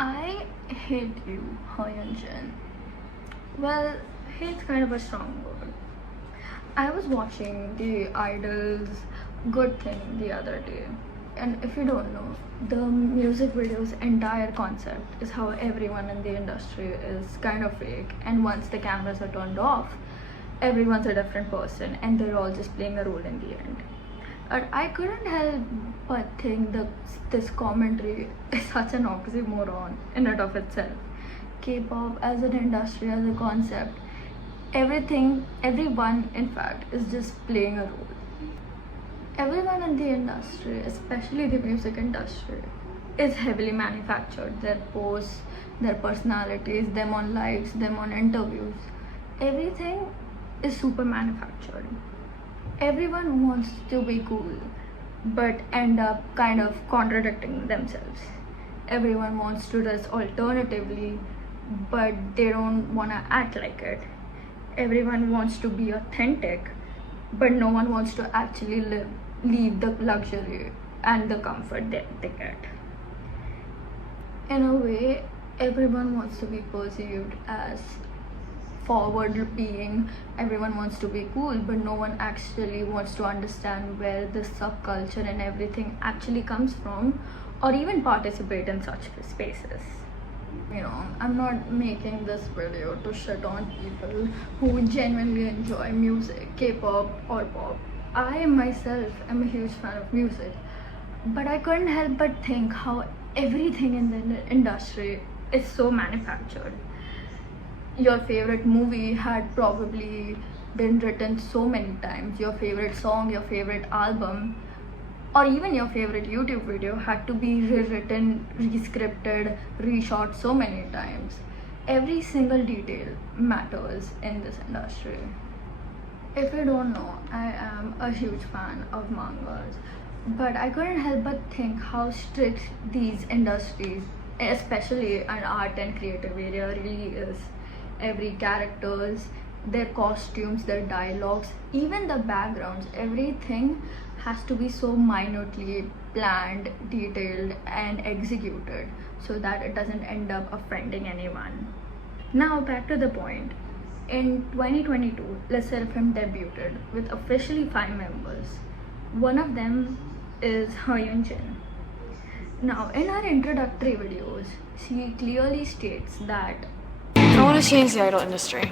I hate you, Huh Yunjin. Well, hate's kind of a strong word. I was watching the Idol's Good Thing the other day. And if you don't know, the music video's entire concept is how everyone in the industry is kind of fake, and once the cameras are turned off, everyone's a different person and they're all just playing a role in the end. And I couldn't help but think that this commentary is such an oxymoron in and of itself. K-pop as an industry, as a concept, everyone in fact is just playing a role. Everyone in the industry, especially the music industry, is heavily manufactured. Their posts, their personalities, them on lives, them on interviews, everything is super manufactured. Everyone wants to be cool but end up kind of contradicting themselves. Everyone wants to dress alternatively but they don't want to act like it. Everyone wants to be authentic but no one wants to actually leave the luxury and the comfort that they get. In a way, everyone wants to be perceived as forward being, everyone wants to be cool, but no one actually wants to understand where this subculture and everything actually comes from, or even participate in such spaces. I'm not making this video to shit on people who genuinely enjoy music, K-pop or pop. I myself am a huge fan of music, but I couldn't help but think how everything in the industry is so manufactured. Your favorite movie had probably been written so many times. Your favorite song, your favorite album, or even your favorite YouTube video had to be rewritten, rescripted, reshot so many times. Every single detail matters in this industry. If you don't know, I am a huge fan of mangas, but I couldn't help but think how strict these industries, especially an art and creative area, really is. Every characters, their costumes, their dialogues, even the backgrounds, everything has to be so minutely planned, detailed and executed so that it doesn't end up offending anyone. Now back to the point. In 2022, LE SSERAFIM debuted with officially 5 members. One of them is Huh Yunjin. Now in her introductory videos, she clearly states that I want to change the idol industry.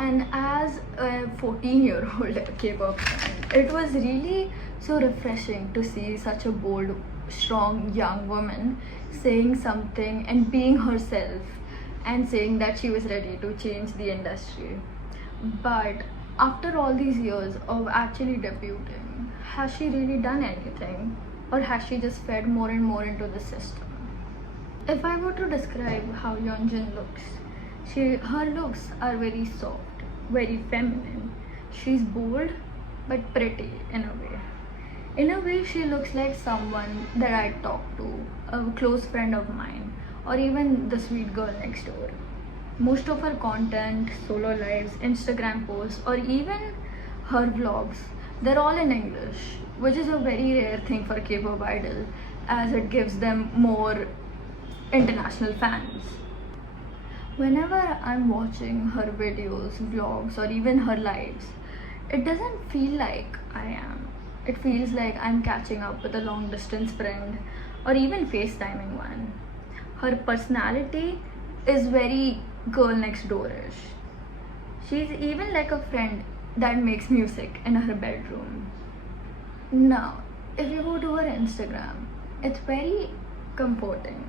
And as a 14-year-old K-pop fan, it was really so refreshing to see such a bold, strong young woman saying something and being herself and saying that she was ready to change the industry. But after all these years of actually debuting, has she really done anything? Or has she just fed more and more into the system? If I were to describe how Yunjin looks, her looks are very soft, very feminine. She's bold but pretty in a way. In a way, she looks like someone that I'd talk to, a close friend of mine, or even the sweet girl next door. Most of her content, solo lives, Instagram posts, or even her vlogs, they're all in English, which is a very rare thing for K-pop idol, as it gives them more international fans. Whenever I'm watching her videos, vlogs, or even her lives, it doesn't feel like I am. It feels like I'm catching up with a long distance friend or even FaceTiming one. Her personality is very girl next door-ish. She's even like a friend that makes music in her bedroom. Now, if you go to her Instagram, it's very comforting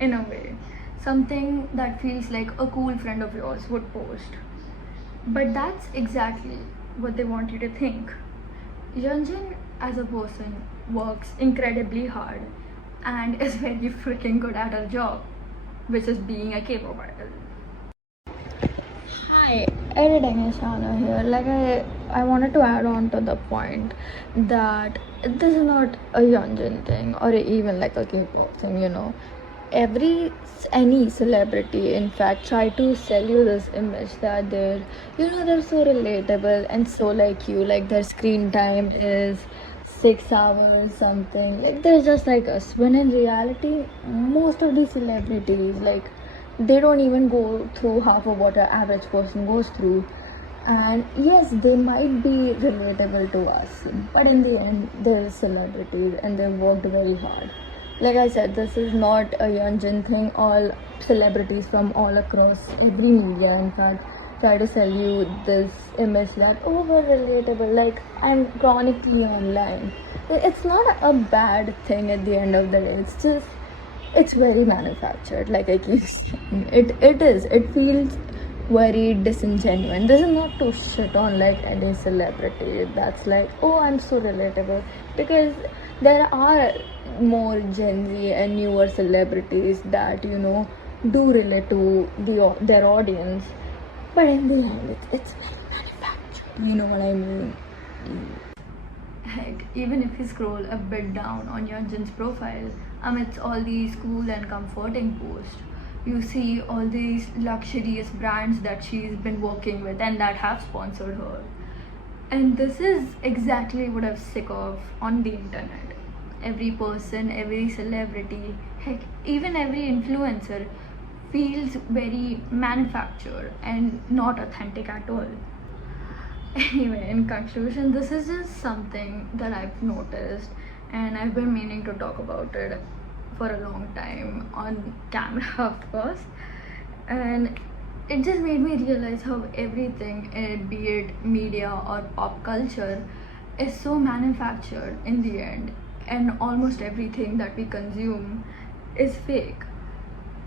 in a way. Something that feels like a cool friend of yours would post. But that's exactly what they want you to think. Yunjin as a person works incredibly hard and is very freaking good at her job, which is being a K-pop idol. Hi, editing is Shana here. I wanted to add on to the point that this is not a Yunjin thing or even like a K-pop thing. Any celebrity in fact try to sell you this image that they're so relatable and so like you, like their screen time is 6 hours something, like they're just like us, when in reality most of the celebrities, like, they don't even go through half of what an average person goes through. And yes, they might be relatable to us, but in the end they're celebrities and they've worked very hard. Like I said, this is not a Yunjin thing. All celebrities from all across every media, in fact, try to sell you this image that, oh, we're relatable, like I'm chronically online. It's not a bad thing at the end of the day. It's just, it's very manufactured, like I keep saying. It feels very disingenuous. This is not to shit on like any celebrity that's like, oh, I'm so relatable, because there are more Gen Z and newer celebrities that, do relate to their audience. But in the end, it's very manufactured. You know what I mean? Heck, even if you scroll a bit down on Yunjin's profile, amidst all these cool and comforting posts, you see all these luxurious brands that she's been working with and that have sponsored her. And this is exactly what I'm sick of on the internet. Every person, every celebrity, heck, even every influencer feels very manufactured and not authentic at all. Anyway, in conclusion, this is just something that I've noticed, and I've been meaning to talk about it for a long time on camera, of course. And it just made me realize how everything, be it media or pop culture, is so manufactured in the end, and almost everything that we consume is fake.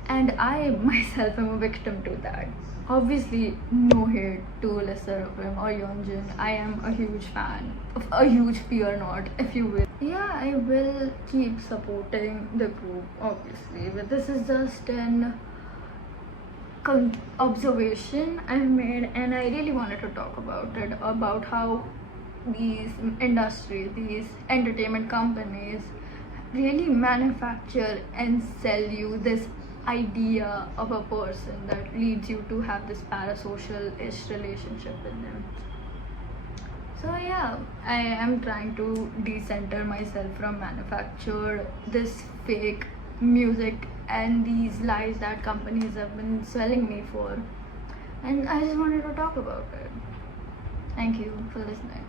And I myself am a victim to that. Obviously, no hate to Lesser of him or Yeonjun. I am a huge fan, a huge peer not, if you will. Yeah, I will keep supporting the group, obviously, but this is just an observation I've made, and I really wanted to talk about it, about how these industries, these entertainment companies, really manufacture and sell you this idea of a person that leads you to have this parasocial-ish relationship with them. So yeah, I am trying to decenter myself from manufacture, this fake music and these lies that companies have been selling me for. And I just wanted to talk about it. Thank you for listening.